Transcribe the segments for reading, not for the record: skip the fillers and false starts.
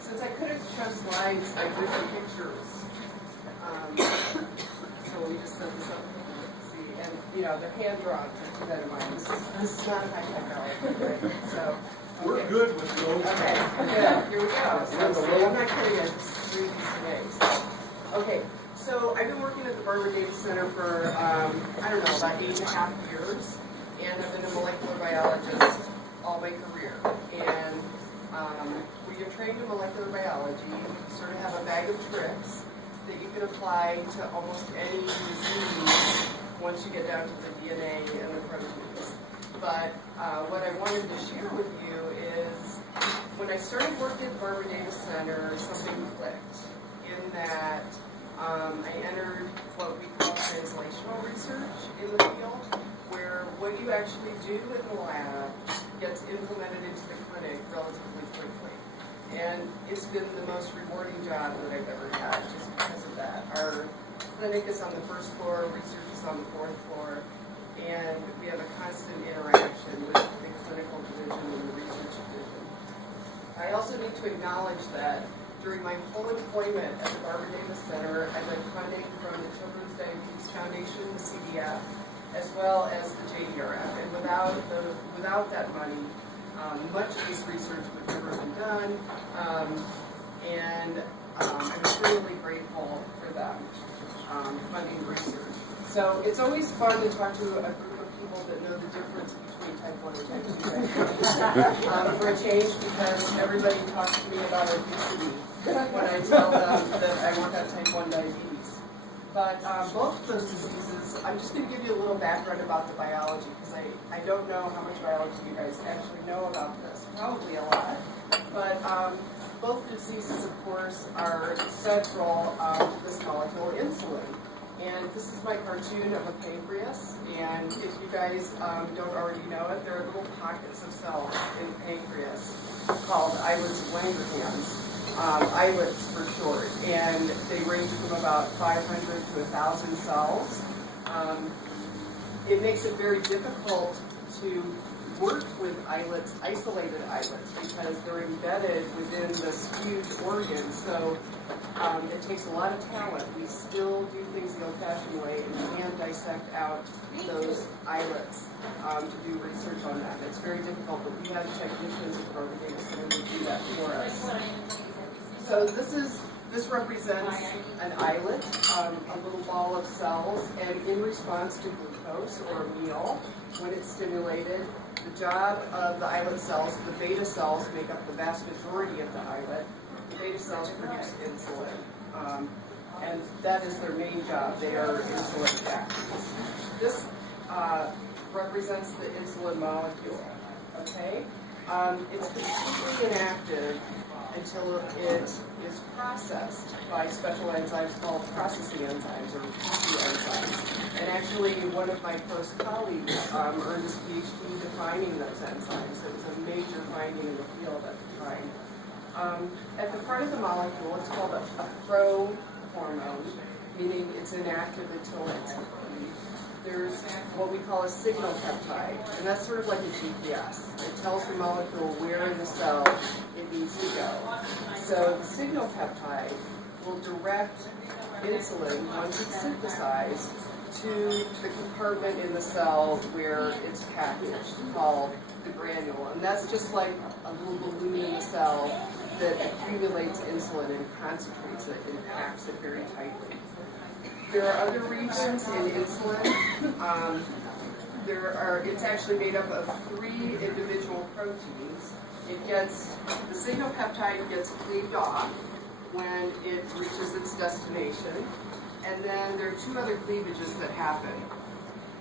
since I couldn't show slides, I drew some pictures. So let me just set this up. See, and they're hand drawn. Keep that in mind. This is not a high technology, right? So we're good with those. Okay, good. Here we go. So see, I'm not kidding. I just drew these today. Okay. So I've been working at the Barber Data Center for I don't know, about 8.5 years, and I've been a molecular biologist all my career. And when you're trained in molecular biology, you sort of have a bag of tricks that you can apply to almost any disease once you get down to the DNA and the proteins. But what I wanted to share with you is when I started working at the Barber Data Center, something clicked in that I entered what we call translational research in the field, where what you actually do in the lab gets implemented into the clinic relatively quickly. And it's been the most rewarding job that I've ever had just because of that. Our clinic is on the first floor, research is on the fourth floor, and we have a constant interaction with the clinical division and the research division. I also need to acknowledge that during my whole employment at the Barber Data Center, I got funding from the Children's Diabetes Foundation, the CDF, as well as the JDRF. And without that money, much of this research would never have been done, and I'm extremely grateful for them funding research. So it's always fun to talk to a group of people that know the difference between type 1 and type 2 diabetes for a change, because everybody talks to me about obesity when I tell them that I work on type 1 diabetes. But both of those diseases, I'm just going to give you a little background about the biology, because I don't know how much biology you guys actually know about this. Probably a lot. But both diseases, of course, are central to this molecule, insulin. And this is my cartoon of a pancreas. And if you guys don't already know it, there are little pockets of cells in the pancreas called islets of Langerhans. Islets for short, and they range from about 500 to 1,000 cells. It makes it very difficult to work with islets, isolated islets, because they're embedded within this huge organ, so it takes a lot of talent. We still do things the old-fashioned way and hand dissect out those islets to do research on them. It's very difficult, but we have technicians at the Barber Data Center who do that for us. So this represents an islet, a little ball of cells, and in response to glucose or a meal, when it's stimulated, the job of the islet cells, the beta cells make up the vast majority of the islet. The beta cells produce insulin, and that is their main job. They are insulin factories. This represents the insulin molecule, okay? It's completely inactive until it is processed by special enzymes called processing enzymes, or PC enzymes. And actually, one of my close colleagues earned his PhD defining those enzymes. It was a major finding in the field at the time. At the front of the molecule, it's called a pro-hormone, meaning it's inactive until it's there's what we call a signal peptide, and that's sort of like a GPS. It tells the molecule where in the cell it needs to go. So the signal peptide will direct insulin, once it's synthesized, to the compartment in the cell where it's packaged, called the granule. And that's just like a little balloon in the cell that accumulates insulin and concentrates it and packs it very tightly. There are other regions in insulin. It's actually made up of 3 individual proteins. The signal peptide gets cleaved off when it reaches its destination. And then there are 2 other cleavages that happen.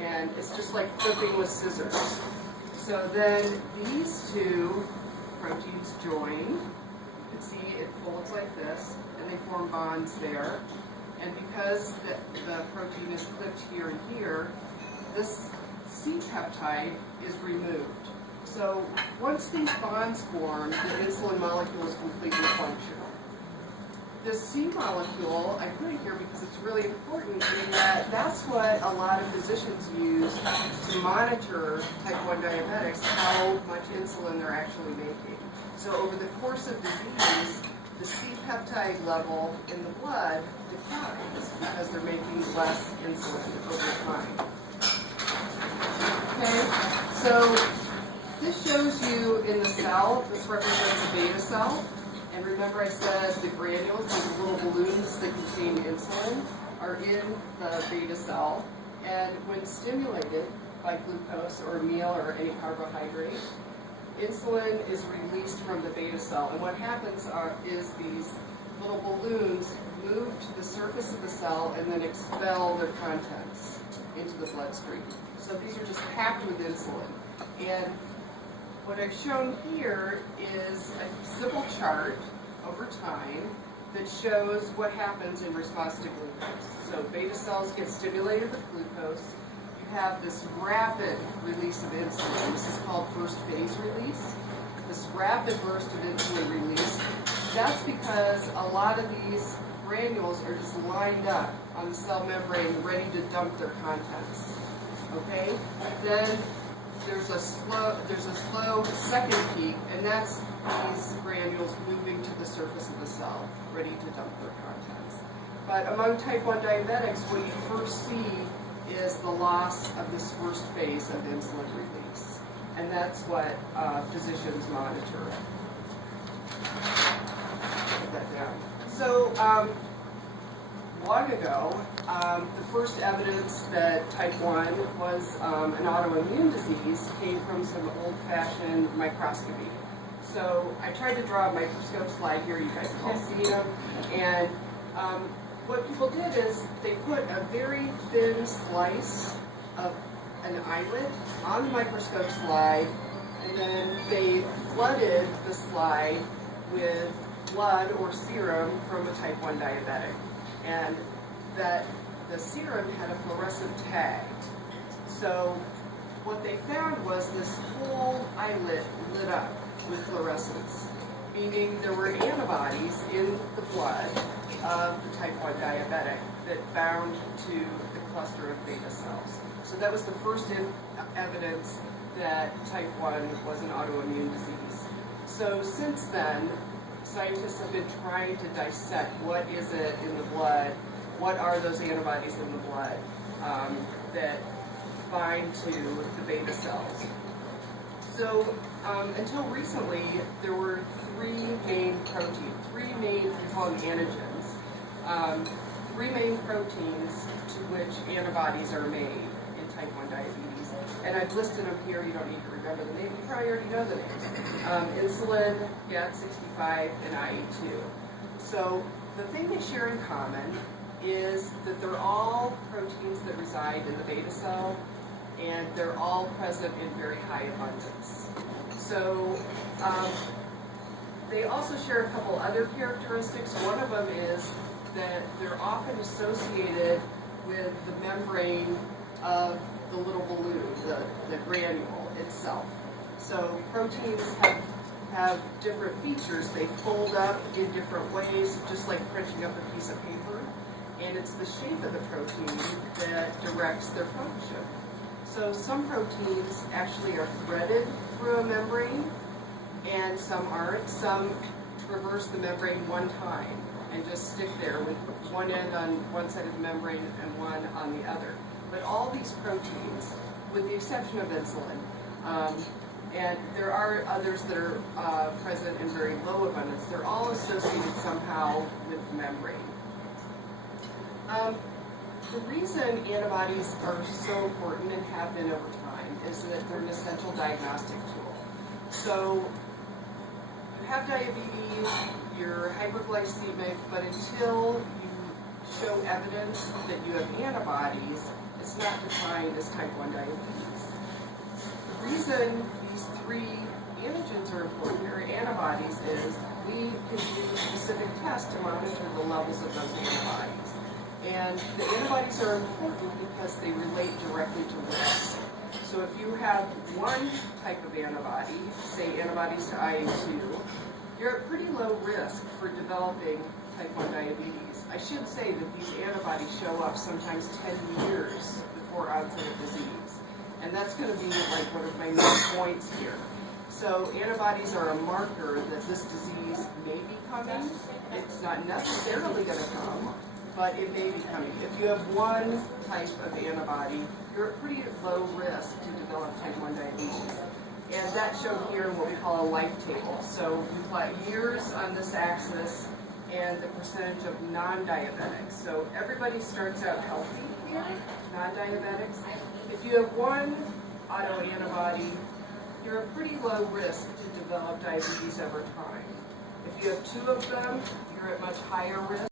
And it's just like clipping with scissors. So then these 2 proteins join. You can see it folds like this, and they form bonds there. And because the protein is clipped here and here, this C-peptide is removed. So once these bonds form, the insulin molecule is completely functional. the C molecule, I put it here because it's really important in that that's what a lot of physicians use to monitor type 1 diabetics, how much insulin they're actually making. So over the course of disease, the C peptide level in the blood declines because they're making less insulin over time. Okay, so this shows you in the cell, this represents a beta cell. And remember I said the granules, these little balloons that contain insulin, are in the beta cell. And when stimulated by glucose or a meal or any carbohydrate, insulin is released from the beta cell. And what happens is these little balloons move to the surface of the cell and then expel their contents into the bloodstream. So these are just packed with insulin. And what I've shown here is a simple chart over time that shows what happens in response to glucose. So beta cells get stimulated with glucose. You have this rapid release of insulin. This is called first phase release. This rapid burst of insulin release, that's because a lot of these granules are just lined up on the cell membrane ready to dump their contents. Okay? Then there's a slow second peak, and that's these granules moving to the surface of the cell, ready to dump their contents. But among type 1 diabetics, what you first see is the loss of this first phase of insulin release. And that's what physicians monitor. Put that down. So, long ago, the first evidence that type 1 was an autoimmune disease came from some old-fashioned microscopy. So I tried to draw a microscope slide here, you guys can all see them, and what people did is they put a very thin slice of an islet on the microscope slide, and then they flooded the slide with blood or serum from a type 1 diabetic. And that the serum had a fluorescent tag. So what they found was this whole islet lit up with fluorescence, meaning there were antibodies in the blood of the type 1 diabetic that bound to the cluster of beta cells. So that was the first evidence that type 1 was an autoimmune disease. So since then, scientists have been trying to dissect what is it in the blood, what are those antibodies in the blood that bind to the beta cells. So until recently, there were three main we call them antigens, three main proteins to which antibodies are made in type 1 diabetes. And I've listed them here, you don't need to remember the name, you probably already know the names. Insulin, GAD65, and IE2. So the thing they share in common is that they're all proteins that reside in the beta cell, and they're all present in very high abundance. So they also share a couple other characteristics. One of them is that they're often associated with the membrane of the little balloon, the granule itself. So proteins have different features. They fold up in different ways, just like crunching up a piece of paper. And it's the shape of the protein that directs their function. So some proteins actually are threaded through a membrane, and some aren't. Some traverse the membrane one time and just stick there with one end on one side of the membrane and one on the other. But all these proteins, with the exception of insulin, and there are others that are present in very low abundance, they're all associated somehow with the membrane. The reason antibodies are so important and have been over time is that they're an essential diagnostic tool. So you have diabetes, you're hyperglycemic, but until you show evidence that you have antibodies, it's not defined as type 1 diabetes. The reason these three antigens are important, or antibodies, is we can do specific tests to monitor the levels of those antibodies. And the antibodies are important because they relate directly to risk. So if you have one type of antibody, say antibodies to IE2, you're at pretty low risk for developing type 1 diabetes. I should say that these antibodies show up sometimes 10 years before onset of disease. And that's going to be like one of my main points here. So antibodies are a marker that this disease may be coming. It's not necessarily going to come, but it may be coming. If you have one type of antibody, you're at pretty low risk to develop type 1 diabetes. And that's shown here in what we call a life table. So we plot years on this axis and the percentage of non-diabetics. So everybody starts out healthy here, non-diabetics. If you have one autoantibody, you're at pretty low risk to develop diabetes over time. If you have two of them, you're at much higher risk.